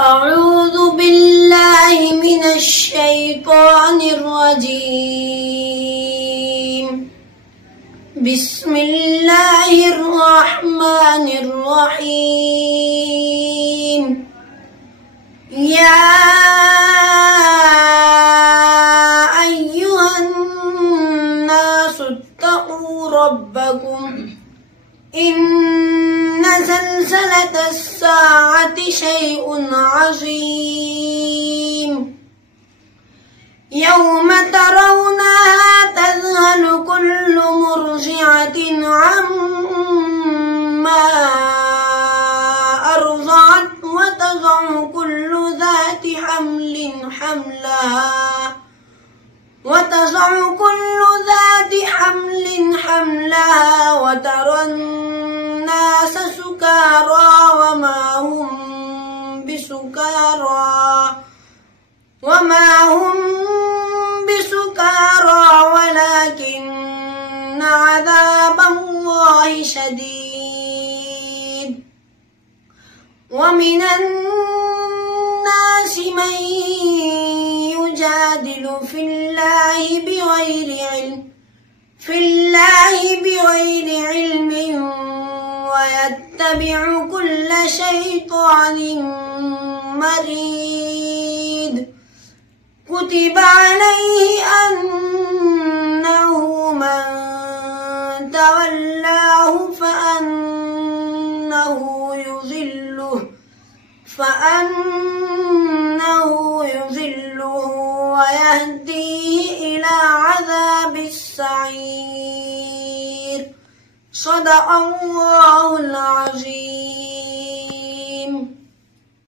أعوذ بالله من الشيطان الرجيم. بسم الله الرحمن الرحيم. يا أيها الناس اتقوا ربكم إن زلزلة الساعة شيء عظيم يوم ترونها تذهل كل مرضعة عما أرضعت وتضع كل ذات حمل حملها وترى الناس سكارى وما هم بسكارى ولكن عذاب الله شديد. ومن الناس من يجادل في الله بغير علم ويتبع كل شيطان مريد. كتب عليه أنه من تولاه فأنه يضله ويهديه إلى عذاب السعير. صدق الله العظيم.